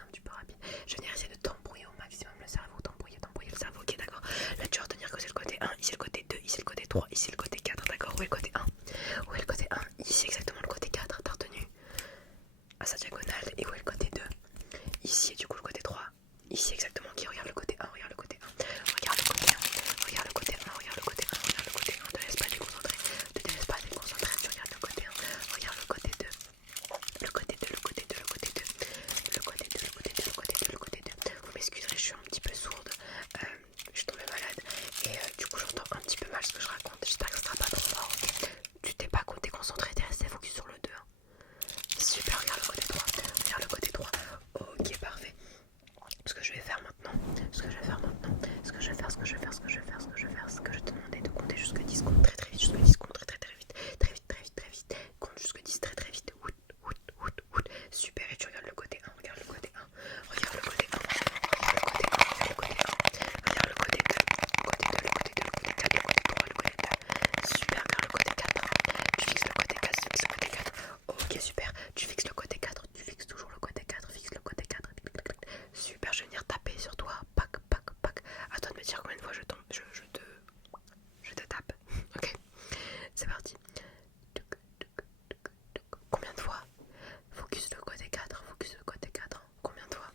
un petit peu rapide. Je vais venir essayer de t'embrouiller au maximum le cerveau, t'embrouiller le cerveau, ok d'accord. Là tu vas retenir que c'est le côté 1, ici le côté 2, ici le côté 3, ici le côté 4, d'accord. Où est le côté 1? Où est le côté 1? Ici exactement le côté 4, t'as retenu à sa diagonale. Et où est le côté 2? Ici et du coup le côté 3. Ici exactement, qui regarde le côté 1, regarde le côté 1, regarde le côté 1, regarde le côté 1, regarde le côté 1, regarde le côté 1, ne te laisse pas déconcentrer, ne te laisse pas déconcentrer, tu regardes le côté 1, regarde le côté 2, le côté 2, le côté 2, le côté 2, le côté 2, le côté 2, le côté 2, le côté 2. Vous m'excuserez, je suis un petit peu sourde, je suis tombée malade et du coup j'entends un petit peu mal ce que je raconte, j'espère que ce sera pas trop fort, ok. Tu t'es pas déconcentré, t'es resté focus sur le 2. Super, regarde le côté 3, regarde le côté 3, ok parfait. Ce que je vais faire maintenant, ce que je vais faire maintenant, ce que je vais faire, ce que je vais faire, ce que je vais faire, ce que je vais faire, ce que je vais te demander de compter jusque 10, compte très très vite, jusque 10, compte très très très vite, très vite, très vite, très vite, compte jusque 10 très très vite, wout, wout, wout, wout. Super, et tu regardes le côté 1, regarde le côté 1, regarde le côté 1, regarde le côté 1, regarde le côté 1, regarde le côté 2, le côté 2, le côté 2, le côté 4, le côté 3, le côté 2, super, regarde le côté 4, tu fixes le côté 4, tu fixes le côté 4, ok super, tu fixes le côté 4, tu fixes toujours le côté 4, fixe le côté 4, super, je vais venir taper sur toi, pac, pac, pac, à toi de me dire combien de fois je tombe, je te tape, ok, c'est parti, combien de fois, focus le côté 4, focus le côté 4, combien de fois,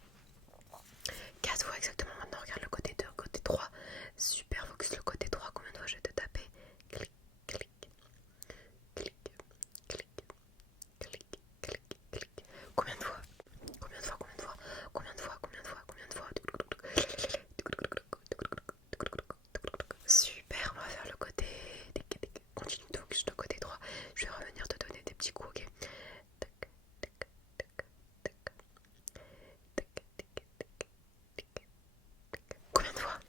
4 fois exactement, maintenant regarde le côté 2, côté 3, super, focus le côté 3, combien de fois je vais te taper, clic, clic, clic, clic, clic, clic, clic, combien de fois, combien de fois, combien de fois, combien de fois, combien de fois, combien de fois, super, on va faire le côté, continue de focus le côté 3, je vais revenir te donner des petits coups, ok. Combien de fois?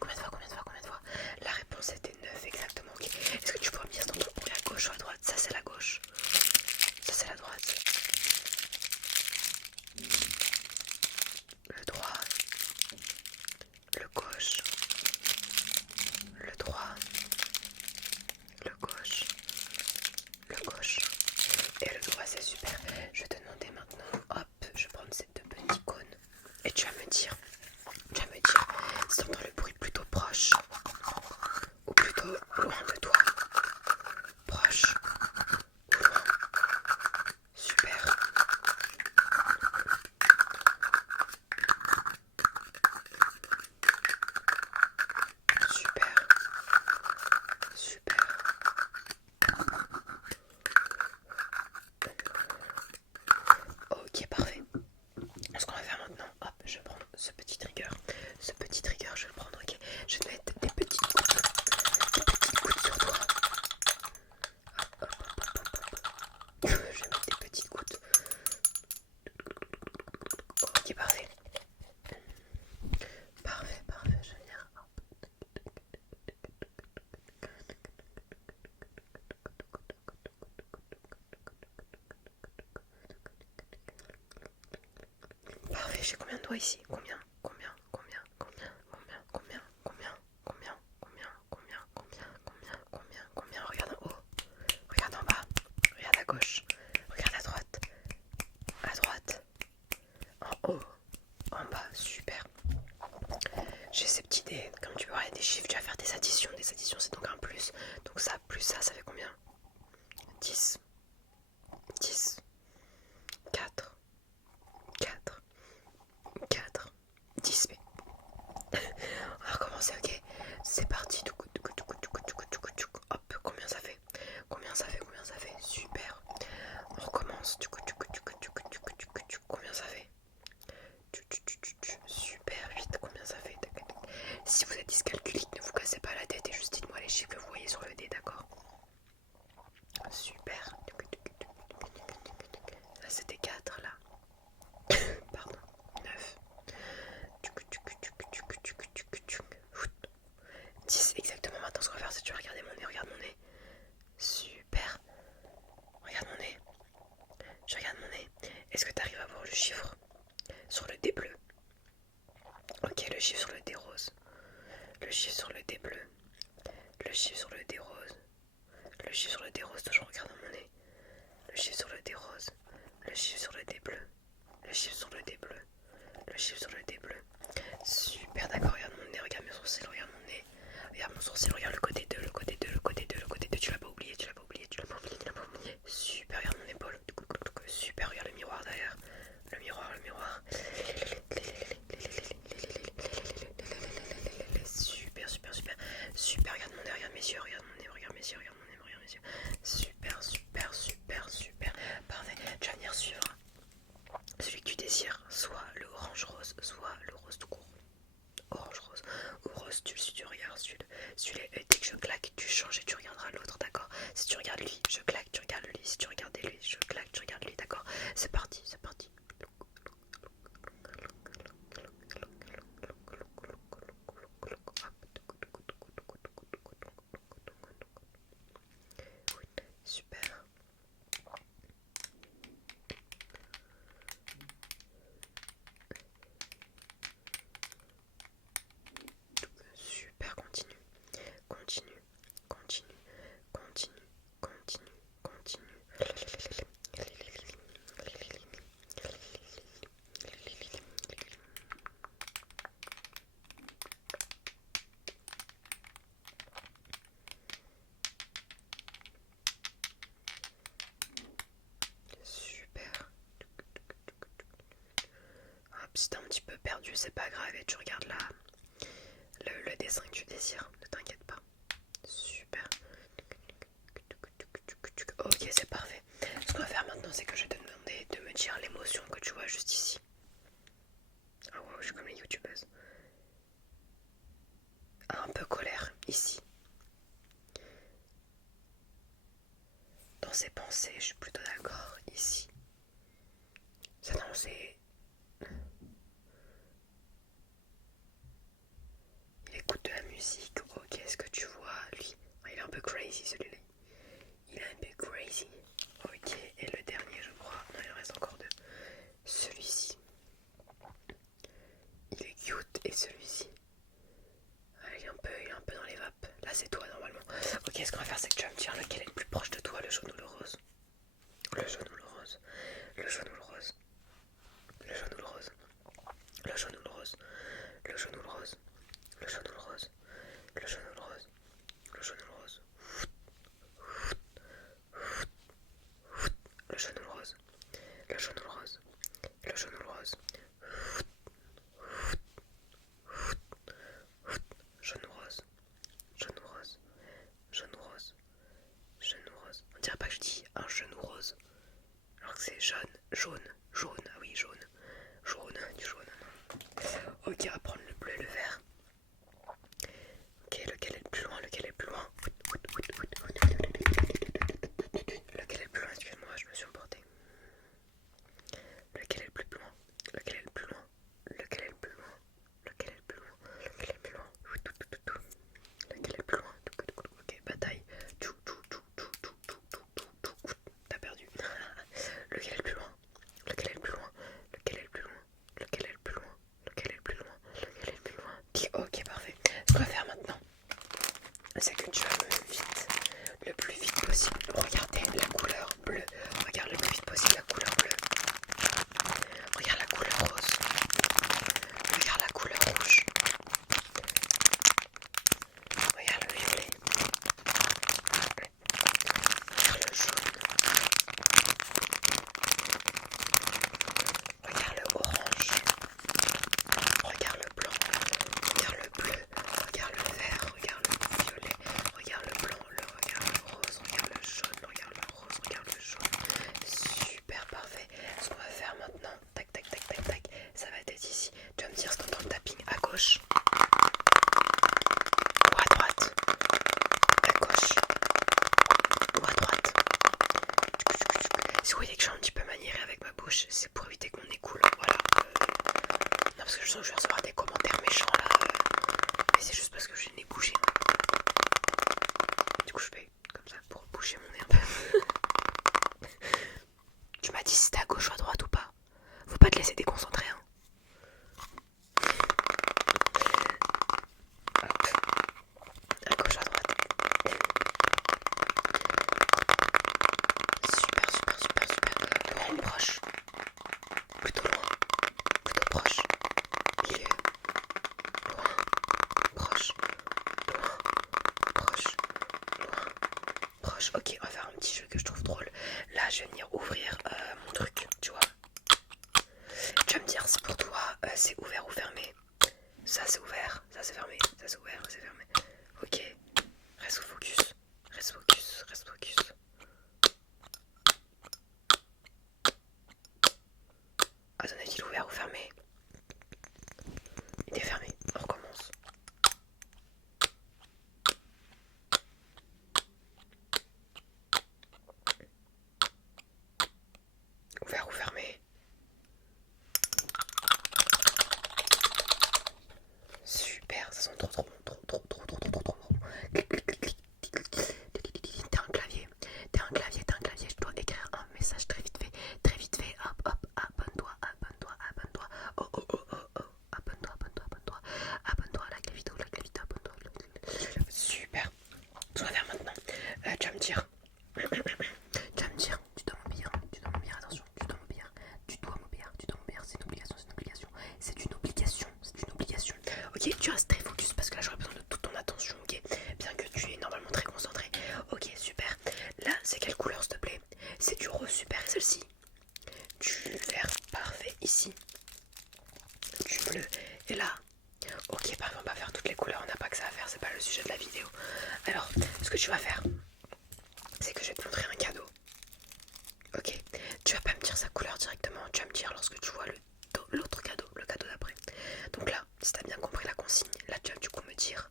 Combien de fois? Combien de fois? Combien de fois? La réponse était 9 exactement, ok. Est-ce que tu pourrais me dire dans ton onglet à gauche ou à droite? Ça c'est la gauche, ça c'est la droite. Le droit, le gauche, le droit, le gauche, le gauche et le droit, c'est super. Je vais te demander maintenant, hop, je vais prendre ces deux petits cônes et tu vas me dire si tu entends le bruit plutôt proche ou plutôt loin de toi. Proche ou loin. Super. Super. Super. Ok, parfait. Ce qu'on va faire maintenant, hop, je vais prendre ce petit trigger. Ce petit trigger, je vais le prendre, ok. Je vais te mettre des petites gouttes sur toi. Hop, hop, hop, hop, hop. Je vais mettre des petites gouttes. Ok, parfait. Parfait, parfait, je vais venir. Parfait, j'ai combien de doigts ici? Combien? Combien? Combien? Combien? Combien? Combien? Combien? Combien? Combien? Combien? Combien? Combien? Combien? Combien? Regarde en haut. Regarde en bas. Regarde à gauche. Regarde à droite. À droite. En haut. En bas. Super. J'ai ces petits dés. Comme tu peux voir, il y a des chiffres. Tu vas faire des additions. Des additions, c'est donc un plus. Donc ça, plus ça fait combien? 10. 10. 4. 4. 4. 10. On va recommencer, ok? C'est parti. Hop, combien ça fait? Combien ça fait? Combien ça fait? Super. On recommence. Combien ça fait? Super, 8. Combien ça fait? Si vous êtes dyscalculique, ne vous cassez pas la tête et juste dites-moi les chiffres que vous voyez sur le dé, d'accord? Super. Là, c'était 4, là. Pardon. 9. 10 exactement. Maintenant, ce qu'on va faire, c'est que tu vas regarder mon nez. Regarde mon nez. Super. Regarde mon nez. Je regarde mon nez. Est-ce que tu arrives à voir le chiffre sur le dé bleu? Ok, le chiffre sur le dé rose. Le chiffre sur le dé bleu. Le chiffre sur le dé rose. Le chiffre sur le dé rose, toujours en regardant mon nez. Le chiffre sur le dé rose. Le chiffre sur le dé bleu. Le chiffre sur le dé bleu. Le chiffre sur le dé bleu. Super, d'accord, regarde mon nez, regarde mes sourcils, regarde mon nez. Regarde mon sourcil, regarde le côté 2, le côté 2, le côté 2, le côté 2. Tu l'as pas oublié, tu l'as pas oublié, tu l'as pas oublié, tu l'as pas oublié. Super, regarde mon épaule. Super, regarde le miroir derrière. Le miroir, le miroir. Super, super, super. Super, regarde mon nez, regarde mes yeux, regarde mon nez, regarde mes yeux, regarde mon nez, regarde mes yeux. Super, super, super, super. Parfait, tu vas venir suivre celui que tu désires, soit le orange rose, soit le rose tout court. Orange rose ou rose, tu regardes celui-là, dès que je claque, tu changes et tu regarderas l'autre, d'accord? Si tu regardes lui, je claque, tu regardes lui. Si tu regardes lui, je claque, tu regardes lui, d'accord? C'est parti, c'est parti. Super. Super, continue. Continue, continue, continue, continue, continue. Super. Hop, si t'es un petit peu perdu, c'est pas grave et tu regardes là le dessin que tu désires, ne t'inquiète pas. Super. Ok, c'est parfait. Ce qu'on va faire maintenant, c'est que je vais te demander de me dire l'émotion que tu vois juste ici. Ah wow, je suis comme les youtubeuses. Un peu colère, ici. Dans ses pensées, je suis plutôt d'accord, ici. Ça non, c'est... Il écoute de la musique. Ok, est-ce que tu vois, lui? Il est un peu crazy, celui-là. Il est un peu crazy. Ok, et le dernier, je crois. Non, il en reste encore deux. Celui-ci. Il est cute. Et celui-ci. Ah, il est un peu dans les vapes. Là, c'est toi, normalement. Ok, ce qu'on va faire, c'est que tu vas me dire lequel est le plus proche de toi, le jaune ou le rose. Le jaune ou le rose. Le jaune ou le rose. Le jaune ou le rose. Le jaune ou le rose. Le jaune ou le rose. Le jaune ou le rose. Le jaune ou le rose. Le jaune ou le rose. Le jaune ou le rose. Le jaune ou le rose. Le jaune ou le rose. Jaune ou rose. Jaune ou rose. Jaune ou rose. Jaune ou rose. On dirait pas que je dis un genou rose. Alors que c'est jaune, jaune, jaune. Ah oui, jaune. Jaune, du jaune. Ok, on va prendre le bleu et le vert. Ok, lequel est le plus loin? Lequel est le plus loin? Lequel est le plus loin? Excuse-moi, je me suis emporté. Lequel est le plus loin? Lequel est le plus loin? Lequel est le plus loin? Lequel est le plus loin? Lequel est le plus loin? Lequel est le plus loin? Ok, bataille. T'as perdu. Lequel est le plus loin? Lequel est le plus loin? Lequel est le plus loin? Lequel est le plus loin? Lequel est le plus loin? Lequel est le plus loin? Ok, parfait. Ce qu'on va faire maintenant, c'est que tu vas vite, le plus vite possible, regarder la couleur bleue. Regarde le plus vite possible la couleur bleue. Regarde la couleur rose. Regarde la couleur rouge. Regarde le violet. Regarde le jaune. Regarde le orange. Regarde le blanc. Regarde le bleu. Regarde le vert. Regarde le violet. Regarde le blanc. Regarde le rose. Regarde le jaune. Regarde le rose. Regarde le jaune. Super, parfait. Ce qu'on va faire maintenant, tac tac tac tac tac, ça va être ici. Tu vas me dire si t'entends le tapping à gauche ou à droite. À gauche ou à droite. Si vous voyez que je suis un petit peu maniérée avec ma bouche, c'est pour éviter que mon nez coule. Voilà. Non, parce que je sens que je vais recevoir des commentaires méchants là. Mais c'est juste parce que j'ai le nez bouché. Du coup, je fais comme ça pour boucher mon nez un peu. Tu m'as dit si c'était à gauche ou à droite ou pas. Faut pas te laisser déconcentrer, hein. Hop. À gauche, à droite. Super, super, super, super. Loin ou proche? Plutôt loin. Ok, on va faire un petit jeu que je trouve drôle. Là, je vais venir ouvrir mon truc, tu vois. Tu vas me dire si pour toi c'est ouvert ou fermé. Ça c'est ouvert, ça c'est fermé, ça c'est ouvert, ça c'est fermé. Ok, reste focus, reste focus, reste focus. À ton avis, ouvert ou fermé? Il est fermé, on recommence. Ouvert ou fermé? Super, ça sent trop trop bon, trop bon. T'as un clavier, je dois écrire un message très vite fait, hop, abonne-toi, abonne-toi à la clavito, abonne-toi. Super, tu vas faire maintenant, tu vas me dire, tu dois m'obéir, attention, tu dois m'obéir, c'est une obligation. Ok, tu restes très focus parce que là j'aurais besoin de toute ton attention, ok, bien que tu es normalement très concentré. Ok, super. Là, c'est quelle couleur s'il te plaît? C'est du rose, super, et celle-ci? Du vert, parfait, ici. Du bleu, et là? Ok, parfait, on va faire toutes les couleurs, on n'a pas que ça à faire, c'est pas le sujet de la vidéo. Alors, ce que tu vas faire, c'est que je vais te montrer un cadeau. Ok, tu vas pas me dire sa couleur directement, tu vas me dire lorsque tu vois l'autre cadeau, le cadeau d'après. Donc là, si t'as bien compris la consigne, là tu vas du coup me dire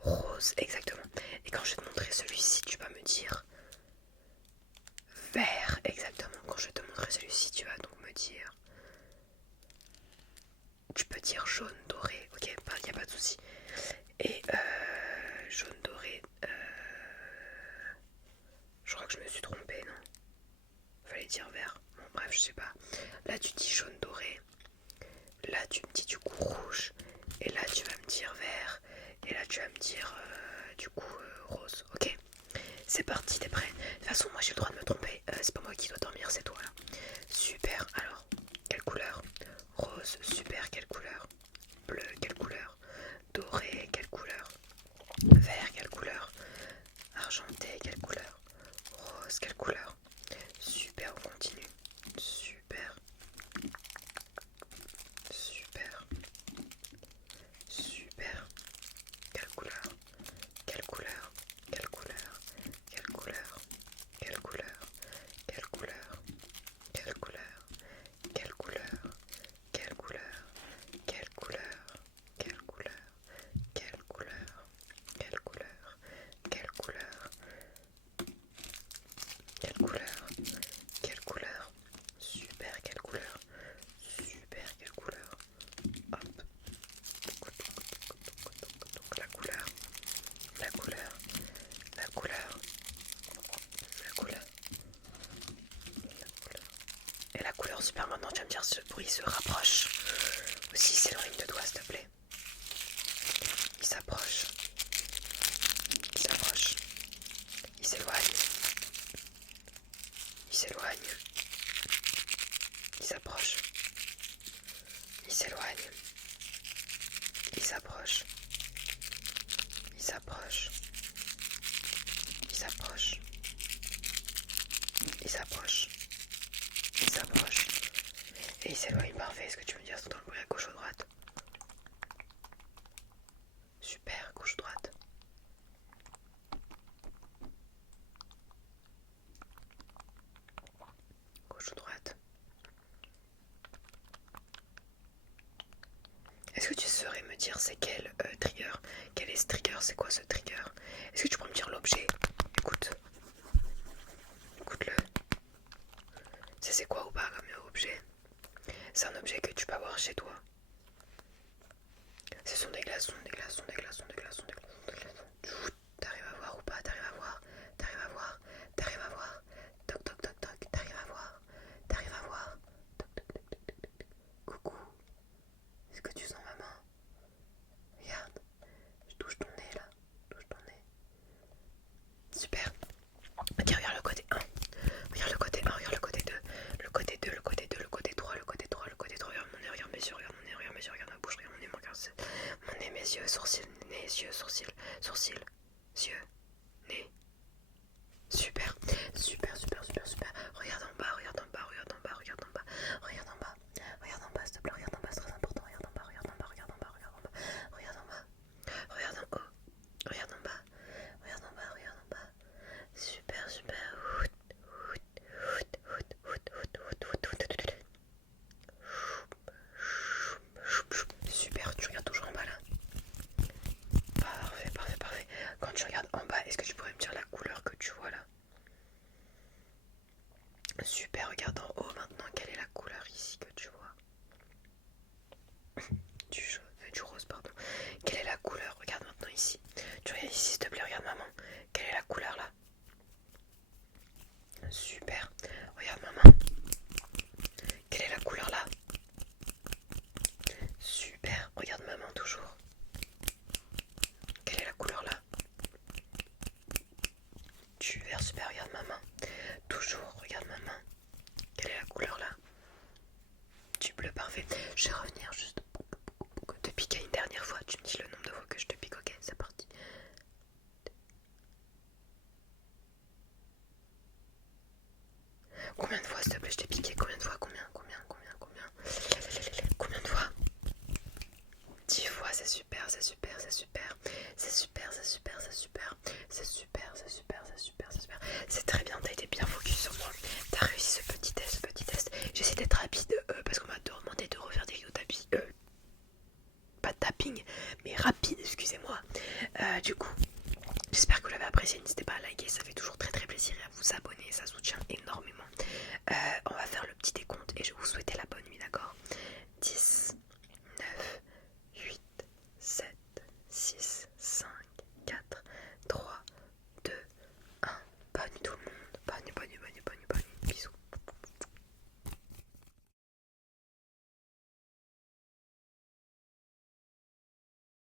rose, exactement. Et quand je vais te montrer celui-ci, tu vas me dire vert, exactement. Quand je vais te montrer celui-ci, tu vas donc me dire... Tu peux dire jaune doré, ok, y a pas de souci. Et jaune doré, je crois que je me suis trompée, non? Fallait dire vert. Bon, bref, je sais pas. Là, tu dis jaune doré. Là, tu me dis du coup rouge. Et là, tu vas me dire vert. Et là, tu vas me dire du coup rose. Ok, c'est parti, t'es prêt? De toute façon, moi j'ai le droit de me tromper. C'est pas moi qui dois dormir, c'est toi là. Super, alors, quelle couleur? Rose, super, quelle couleur? Bleu, quelle couleur? Doré, quelle couleur? Vert, quelle couleur? Argenté, quelle couleur? Rose, quelle couleur? Super, on continue. Super. Super. Super. Quelle couleur? Quelle couleur? Quelle couleur? Quelle couleur? Quelle couleur? Quelle couleur? Quelle couleur? Quelle couleur? Quelle couleur? Quelle couleur? Quelle couleur? Quelle couleur? Quelle couleur? Quelle couleur? Quelle couleur? Quelle couleur? Super, quelle couleur? Super, quelle couleur? Hop. La couleur. La couleur. La couleur. La couleur. Et la couleur, super, maintenant tu vas me dire si ce bruit se rapproche. Aussi, s'éloigne de toi, s'il te plaît. Il s'approche. Il s'approche. Il s'éloigne. Il s'éloigne. Il s'approche. Il s'éloigne. Il s'approche. Il s'approche. Il s'approche. Il s'approche. Il s'approche. Et il s'éloigne, parfait. Est-ce que tu veux me dire si t'entends le bruit à gauche ou droite? Super, gauche ou droite? Gauche ou droite? Est-ce que tu saurais me dire c'est quel trigger? Quel est ce trigger? C'est quoi ce trigger? Est-ce que tu pourrais me dire l'objet? Écoute. Écoute-le. C'est quoi ou pas comme objet? C'est un objet que tu peux avoir chez toi. Ce sont des glaçons, des glaçons, des glaçons, des glaçons, des glaçons, des glaçons. T'arrives à voir ou pas? T'arrives à voir? T'arrives à voir? T'arrives à voir? Toc toc toc toc. T'arrives à voir? T'arrives à voir? Toc toc toc toc toc toc. Coucou. Est-ce que tu sens ma main? Regarde. Je touche ton nez là. Touche ton nez. Super. Ok, regarde le côté 1. Regarde le côté 1, regarde le côté 2. Le côté 2, le côté 2, le côté 3, le côté 3, le côté 3. Regarde mon nez, regarde mes yeux, regarde mon nez, regarde mes yeux, regarde ma bouche, regarde mon nez, mon nez, mes yeux, sourcils, nez, yeux, sourcils, sourcils, yeux, nez, Super, super, super, super, super. Regarde en bas, regarde en bas, regarde en bas, regarde en bas, regarde en bas, regarde en bas, s'il te plaît, regarde en bas, c'est très important. Regarde en bas, regarde en bas, regarde en bas, regarde en bas, regarde en bas, regarde en haut, regarde en bas, regarde en bas, regarde en bas. Super, super. Super, tu regardes toujours en bas là. Parfait, parfait, parfait. Quand tu regardes en bas, est-ce que tu pourrais me dire la couleur que tu vois là? Super, regarde en haut maintenant, quelle est la couleur ici que tu vois? Du rose, pardon. Quelle est la couleur? Regarde maintenant ici. Tu regardes ici, s'il te plaît, regarde maman. Quelle est la couleur là? Super. Regarde maman. Quelle est la couleur là? Super. Regarde maman toujours. Quelle est la couleur là? Du vert, super. Regarde maman. Toujours. Regarde maman. Quelle est la couleur là? Du bleu, parfait. Je vais revenir juste te piquer une dernière fois. Tu me dis le nombre de fois que je te pique. Ok, c'est parti. Combien de fois, s'il te plaît, je t'ai piqué? Combien de fois? Combien Combien de fois? 10 fois, c'est super, c'est super, c'est super. C'est super, c'est super, c'est super. C'est super, c'est super, c'est super, c'est super. C'est très bien, t'as été bien focus sur moi. T'as réussi ce petit test, ce petit test. J'essaie d'être rapide parce qu'on m'a demandé de refaire des vidéos tapis. Pas de tapping, mais rapide, excusez-moi. Du coup, j'espère que vous l'avez apprécié. N'hésitez pas à liker, ça fait toujours